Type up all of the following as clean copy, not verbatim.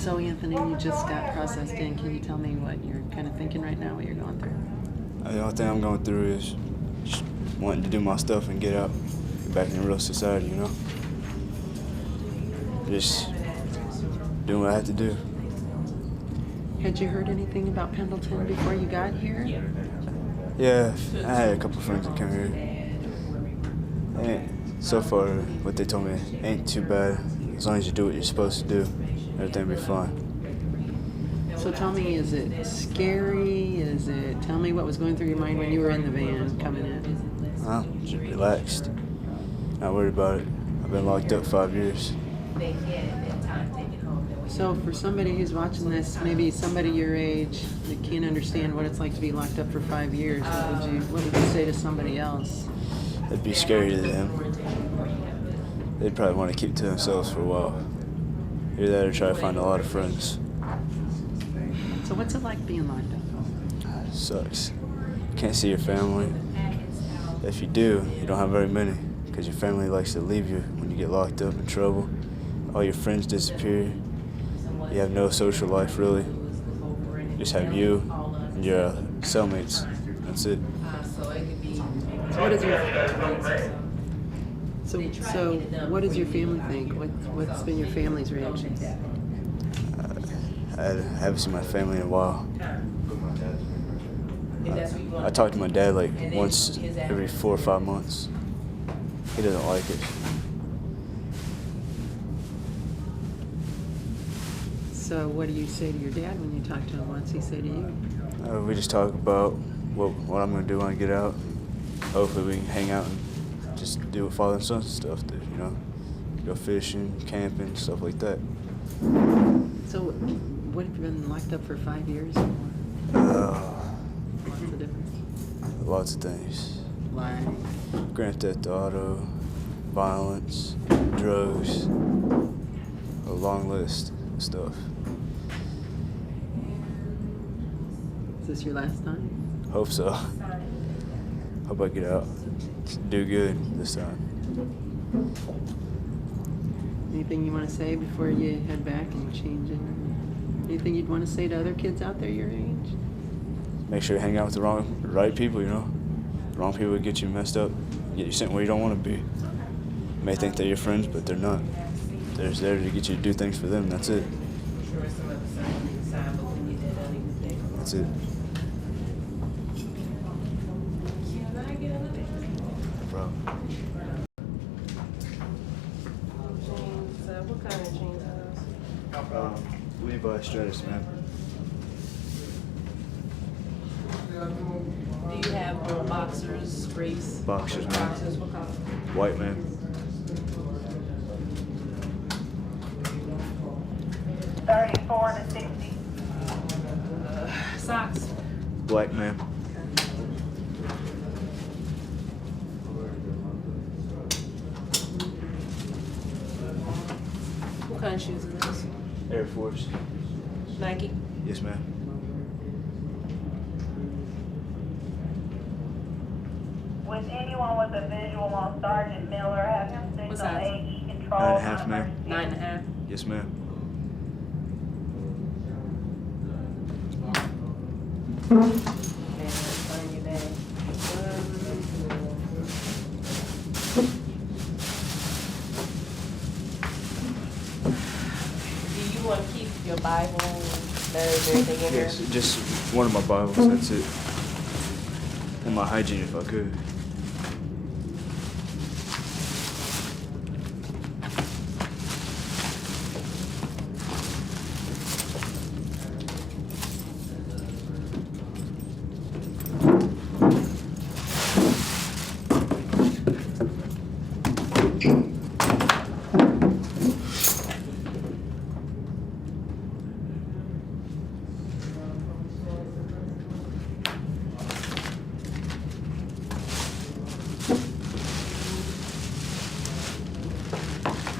So Anthony, you just got processed in. Can you tell me what you're kind of thinking right now, what you're going through? The only thing I'm going through is just wanting to do my stuff and get out, get back in real society, you know? Just doing what I had to do. Had you heard anything about Pendleton before you got here? Yeah, I had a couple friends that came here. And so far, what they told me ain't too bad. As long as you do what you're supposed to do, everything will be fine. So tell me, is it scary? Tell me what was going through your mind when you were in the van coming in? I'm just relaxed. Not worried about it. I've been locked up 5 years. So for somebody who's watching this, maybe somebody your age that can't understand what it's like to be locked up for 5 years, what would you say to somebody else? It'd be scary to them. They'd probably want to keep to themselves for a while. Either that or try to find a lot of friends. So what's it like being locked up? It sucks. You can't see your family. If you do, you don't have very many, because your family likes to leave you when you get locked up in trouble. All your friends disappear. You have no social life, really. You just have you and your cellmates. That's it. So what does your family think? What's been your family's reaction? I haven't seen my family in a while. I talk to my dad like once every 4 or 5 months. He doesn't like it. So what do you say to your dad when you talk to him? What's he say to you? We just talk about what I'm going to do when I get out. Hopefully we can hang out and just do what father and son stuff do, you know? Go fishing, camping, stuff like that. So what have you been locked up for 5 years or more? What's the difference? Lots of things. Like? Grand theft auto, violence, drugs, a long list of stuff. Is this your last time? Hope so. Hope I get out. Do good this time. Anything you want to say before you head back and change it? Anything you'd want to say to other kids out there your age? Make sure you hang out with the right people, you know? The wrong people would get you messed up, get you sent where you don't want to be. You may think they're your friends, but they're not. They're there to get you to do things for them, that's it. That's it. What kind of jeans are those? Levi Stratus, man. Do you have boxers, briefs? Boxers, man. Boxers, what color? White, man. $34 to $60. Socks. Black, man. What kind of shoes are those? Air Force. Nike. Yes, ma'am. Was anyone with a visual on Sergeant Miller having What signal size? AE control? 9.5, ma'am. 9.5. Yes, ma'am. And find your bag. Do you want to keep your Bible, everything in Yes, there? just one of my Bibles, that's it. And my Hygiene if I could.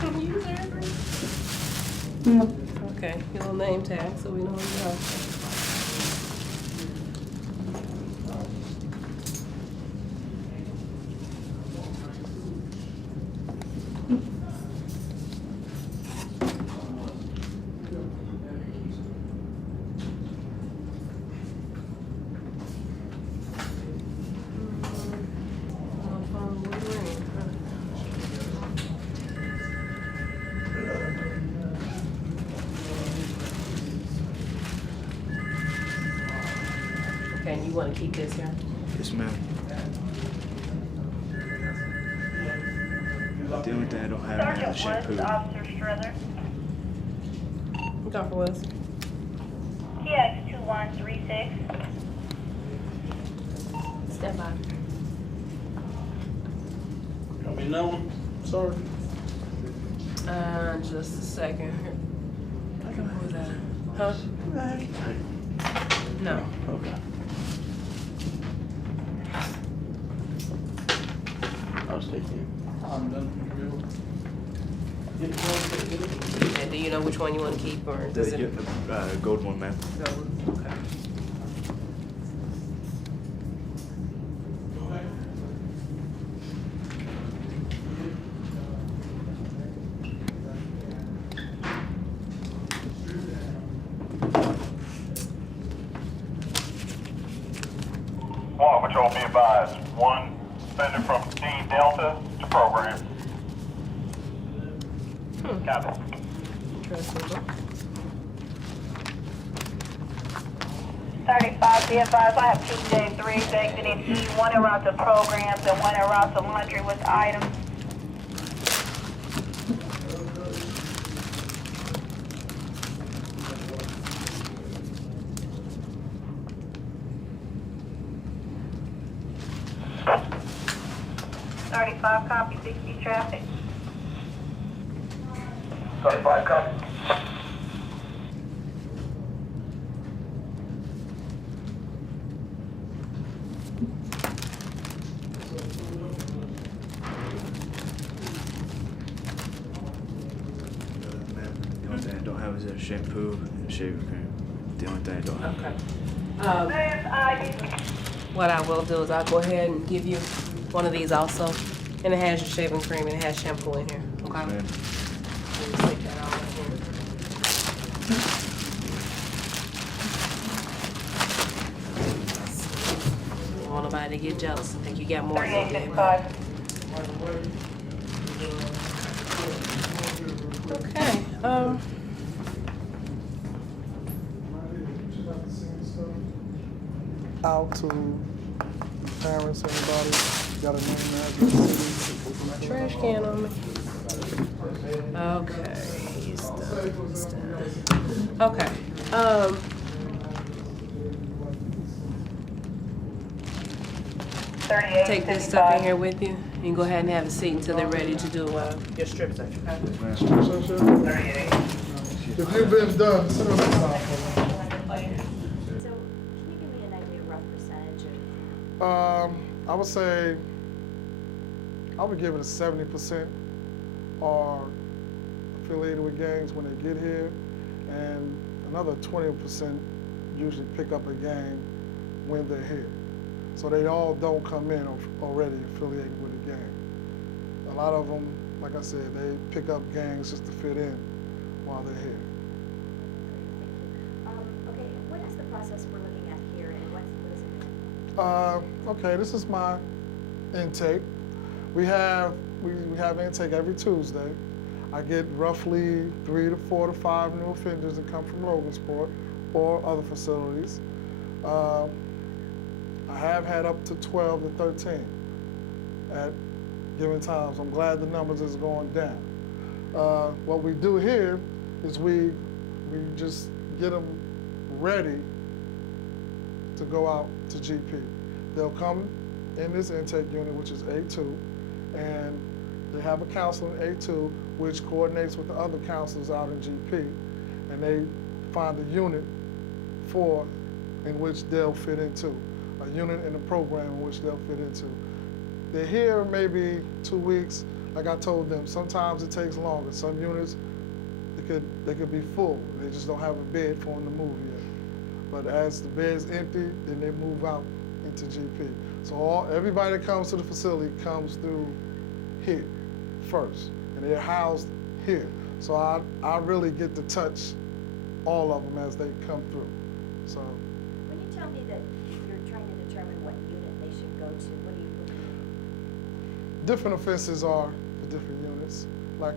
Can you use everything? Okay, your little name tag so we know who you are. you want to keep this here? Yes, ma'am. The only thing I don't have now is Sergeant shampoo. Woods, Officer Struther. Dr. Woods. TX 2136. Stand by. Got me that one? Sorry. Just a second. Who was that? Huh? No. Okay. I'll stay here. I'm done. And do you know which one you want to keep, or does it? The gold one, ma'am. Go. Okay. One, Patrol, be advised. One suspended from D Delta to program. Copy. Interesting. 35, be advised, I have TJ3 exiting E, one en route to programs and one en route to laundry with items. $35, copy, 60 traffic. 35, copy. Ma'am, the only thing I don't have is a shampoo and shaving cream. The only thing I don't have. Okay. There's ID. What I will do is I'll go ahead and give you one of these also. And it has your shaving cream and it has shampoo in here. Okay? Ma'am. Let me stick that all in here. Don't want nobody to get jealous and think you got more than you gave up. 3865. Okay. Out to parents, anybody got a name, address, Trash can on me. Okay. He's done. Okay. Take this stuff in here with you. You can go ahead and have a seat until they're ready to do your strip search. Okay? If you've been done, sit on the side for me. So, can you give me an idea, rough percentage of? I would say, I would give it a 70% are affiliated with gangs when they get here, and another 20% usually pick up a gang when they're here. So they all don't come in already affiliated with a gang. A lot of them, like I said, they pick up gangs just to fit in while they're here. Okay, what is the process we're looking at here, and what is it? Okay, this is my intake. We have intake every Tuesday. I get roughly 3 to 4 to 5 new offenders that come from Logansport or other facilities. I have had up to 12 to 13 at given times. I'm glad the numbers is going down. What we do here is we just get them ready to go out to GP. They'll come in this intake unit, which is A2, and they have a counselor in A2, which coordinates with the other counselors out in GP, and they find a unit in which they'll fit into, a unit in the program in which they'll fit into. They're here maybe 2 weeks. Like I told them, sometimes it takes longer. Some units, they could be full. They just don't have a bed for them to move yet. But as the bed's empty, then they move out into GP. So everybody that comes to the facility comes through here first, and they're housed here. So I really get to touch all of them as they come through. So When you tell me that you're trying to determine what unit they should go to, what do you mean? different offenses are for different units. Like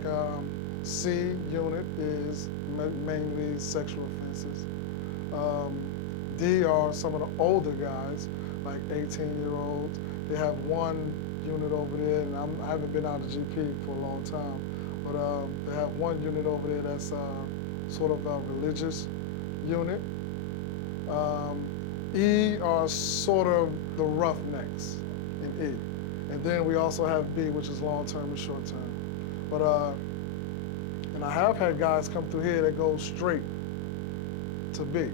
C unit is mainly sexual offenses. D are some of the older guys, like 18-year-olds. They have one unit over there, and I haven't been out of GP for a long time, but they have one unit over there that's sort of a religious unit. E are sort of the roughnecks in E. And then we also have B, which is long-term and short-term. But, and I have had guys come through here that go straight to B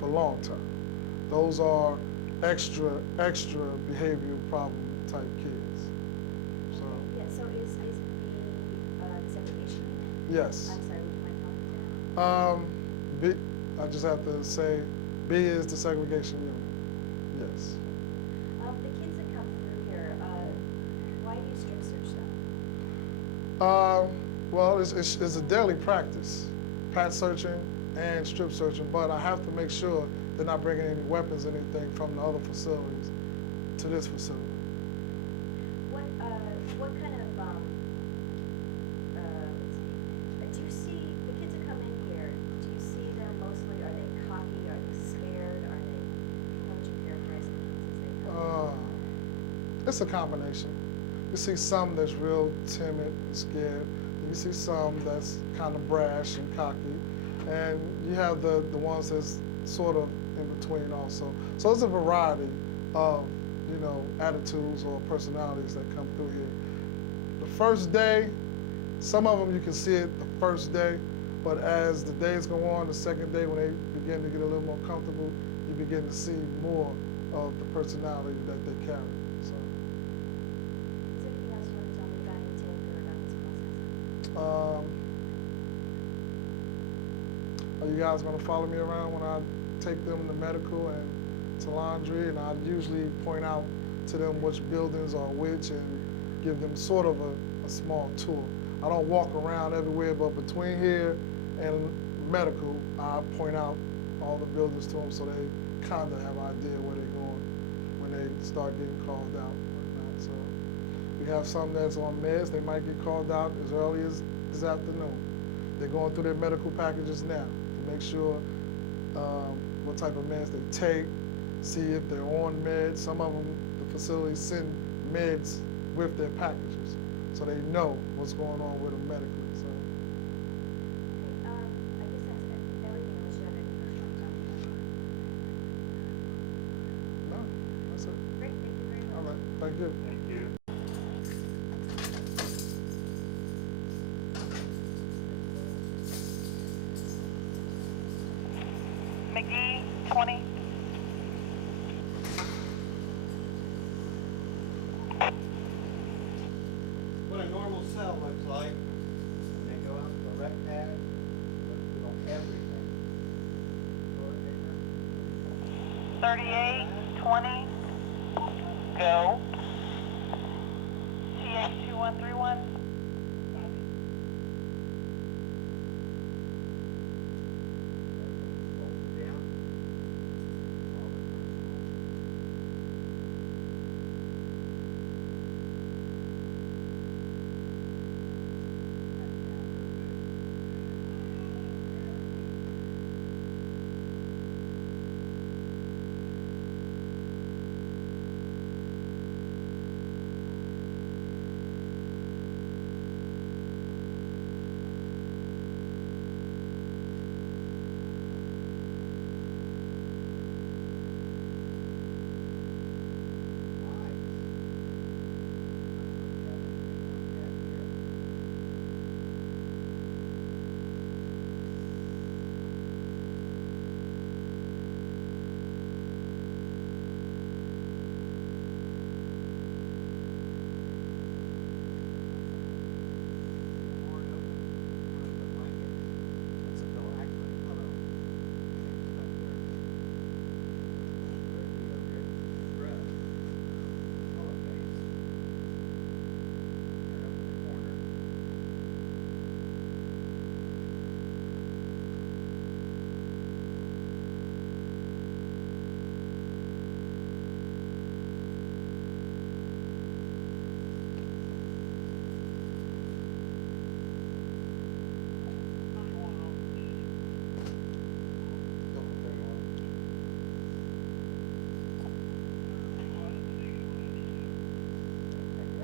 for long-term. Those are extra behavioral problem type kids. So, Yeah, so is B the segregation unit? yes. I'm sorry, would you mind talking to that? B, I just have to say, B is the segregation unit. Yes. The kids that come through here, why do you strip search them? Well, it's a daily practice, pat searching and strip searching, but I have to make sure they're not bringing any weapons or anything from the other facilities to this facility. What kind of, let's see, do you see, the kids that come in here, do you see them mostly, are they cocky, are they scared, are they, how would you characterize the kids as they come in? It's a combination. You see some that's real timid and scared. You see some that's kind of brash and cocky. And you have the ones that's sort of in between also. So there's a variety of, you know, attitudes or personalities that come through here. The first day, some of them you can see it the first day, but as the days go on, the second day when they begin to get a little more comfortable, you begin to see more of the personality that they carry. So. Is there anything else you want to tell me about intake or about this process? Are you guys gonna follow me around when I take them to medical and to laundry? And I usually point out to them which buildings are which and give them sort of a small tour. I don't walk around everywhere, but between here and medical, I point out all the buildings to them so they kind of have an idea where they're going when they start getting called out. So we have some that's on meds. They might get called out as early as this afternoon. They're going through their medical packages now to make sure what type of meds they take, see if they're on meds. Some of them, the facilities send meds with their packages, so they know what's going on with them medically. So. Okay, I guess that's everything unless you have anything else you want to tell me. No, that's it. Great, thank you very much. All right, thank you. Thank you. McGee, 20. What a normal cell looks like when they go out to the rec pad, you know, everything. 38, 20. Go. TH2131.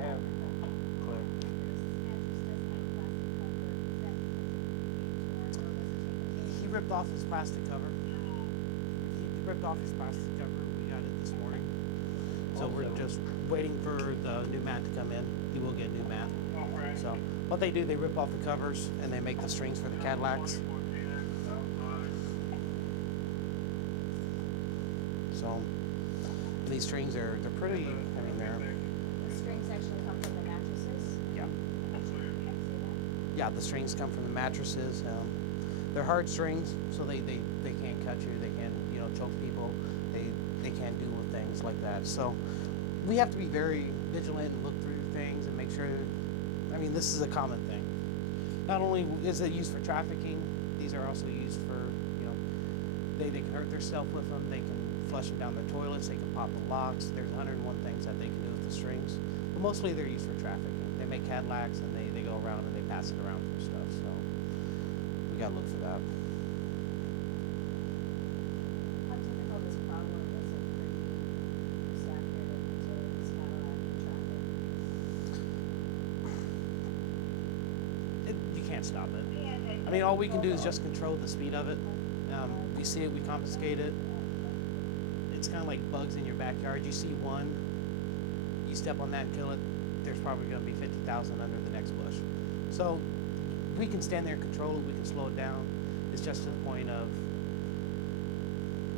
have clear. He ripped off his plastic cover. He ripped off his plastic cover. We got it this morning. So we're just waiting for the new mat to come in. He will get new mat. So what they do, they rip off the covers and they make the strings for the Cadillacs. So these strings they're pretty. I mean they're The strings actually come from the mattresses? yeah. See that? Yeah, the strings come from the mattresses. They're hard strings, so they can't cut you. They can choke people. They can't do with things like that. So we have to be very vigilant and look through things and make sure. I mean, this is a common thing. Not only is it used for trafficking, these are also used for they can hurt themselves with them. They can flush them down their toilets. They can pop the locks. There's 101 things that they can do with the strings. But mostly they're used for trafficking. They make Cadillacs and they go around and they pass it around for stuff. So we gotta look for that. How difficult this problem is it for you, your staff here to this Cadillac in traffic? You can't stop it. I mean, all we can do is just control the speed of it. We see it, we confiscate it. It's kind of like bugs in your backyard. You see one, you step on that and kill it, there's probably going to be 50,000 under the next bush. So we can stand there and control it, we can slow it down. It's just to the point of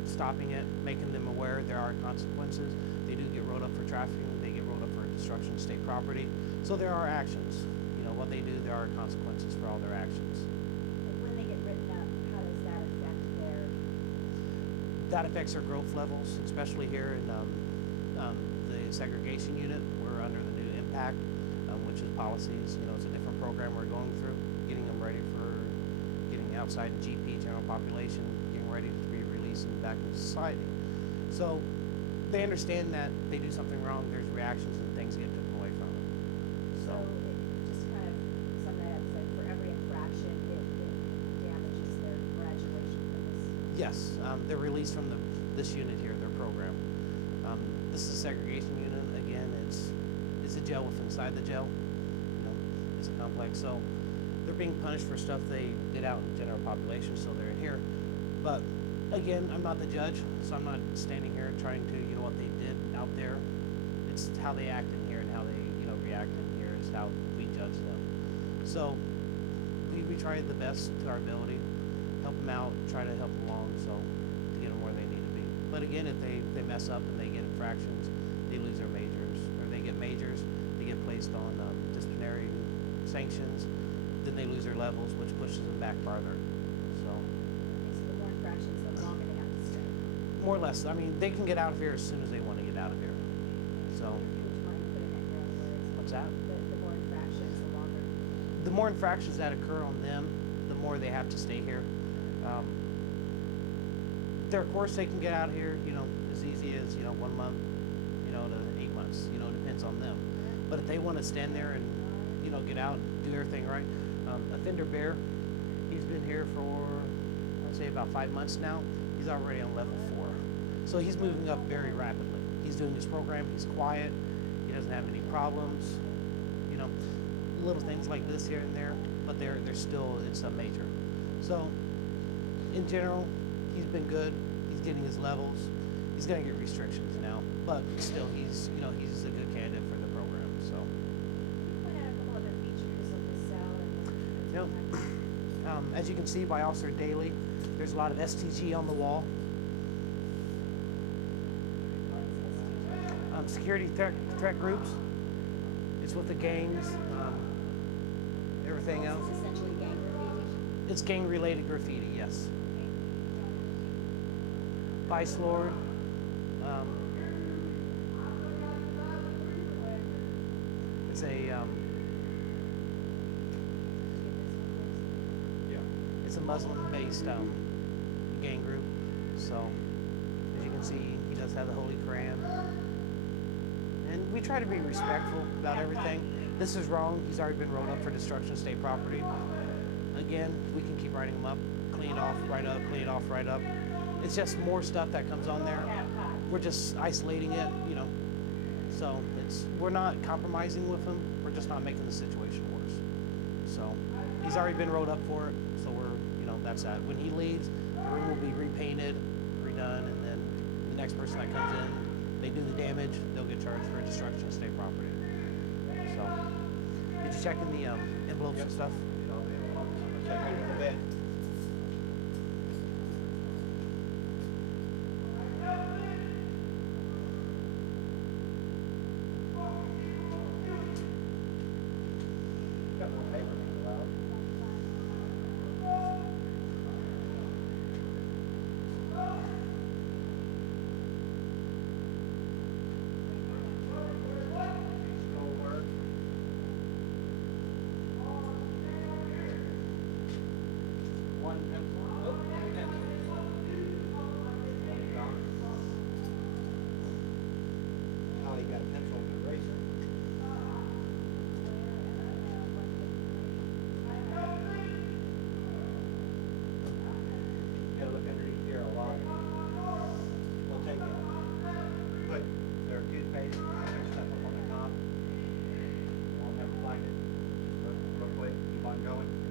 stopping it, making them aware there are consequences. They do get rolled up for trafficking, they get rolled up for destruction of state property. So there are actions. What they do, there are consequences for all their actions. When they get written up, how does that affect their? That affects their growth levels, especially here in the segregation unit. We're under the new impact, which is policies. It's a different program we're going through, getting them ready for getting outside in GP, general population, getting ready to be released and back into society. So they understand that they do something wrong, there's reactions and things get taken away from them. So it just kind of sum that up, it's like for every infraction, it damages their graduation from this. Yes, they're released from this unit here, their program. This is a segregation unit. Again, it's a jail within inside the jail. It's a complex. So they're being punished for stuff they did out in general population, so they're in here. But again, I'm not the judge, so I'm not standing here trying to what they did out there. It's how they act in here and how they react in here is how we judge them. So we try the best to our ability, help them out, try to help them along, so to get them where they need to be. But again, if they mess up and they get infractions, they lose their majors, or they get majors, they get placed on disciplinary sanctions, then they lose their levels, which pushes them back farther. So So the more infractions, the longer they have to stay. more or less, I mean, they can get out of here as soon as they want to get out of here. So Would you mind putting it in your own words? what's that? The more infractions, the longer. The more infractions that occur on them, the more they have to stay here. Of course, they can get out of here, as easy as 1 month, to 8 months. Depends on them. But if they want to stand there and get out and do everything right, Offender Bear, he's been here for I'd say about 5 months now. He's already on level 4, so he's moving up very rapidly. He's doing his program. He's quiet. He doesn't have any problems. Little things like this here and there, but they're still it's a major. So in general, he's been good. He's getting his levels. He's going to get restrictions now, but still he's he's a good candidate for the program. So Can you point out a couple other features of the cell and? as you can see by Officer Daly, there's a lot of STG on the wall. Security threat groups. It's with the gangs, everything else. It's essentially gang related. It's gang-related graffiti, yes. Vice Lord. It's a it's a Muslim-based gang group. So as you can see, he does have the Holy Quran. And we try to be respectful about everything. This is wrong. He's already been rolled up for destruction of state property. Again, we can keep writing him up, clean off, write up, clean off, write up. It's just more stuff that comes on there. We're just isolating it, So we're not compromising with him. We're just not making the situation worse. So he's already been wrote up for it. So that's that. When he leaves, the room will be repainted, redone, and then the next person that comes in, they do the damage, they'll get charged for destruction of state property. So, did you check in the envelopes and stuff? I'm gonna check under the bed. Got more paper to fill out. Schoolwork. One pencil. Oh, two pencils. One gone. Oh, you got a pencil and an eraser. Gotta look underneath here a lot. We'll take it. Put their toothpaste and their stuff up on the top. You won't have to find it. Just look real quick, keep on going.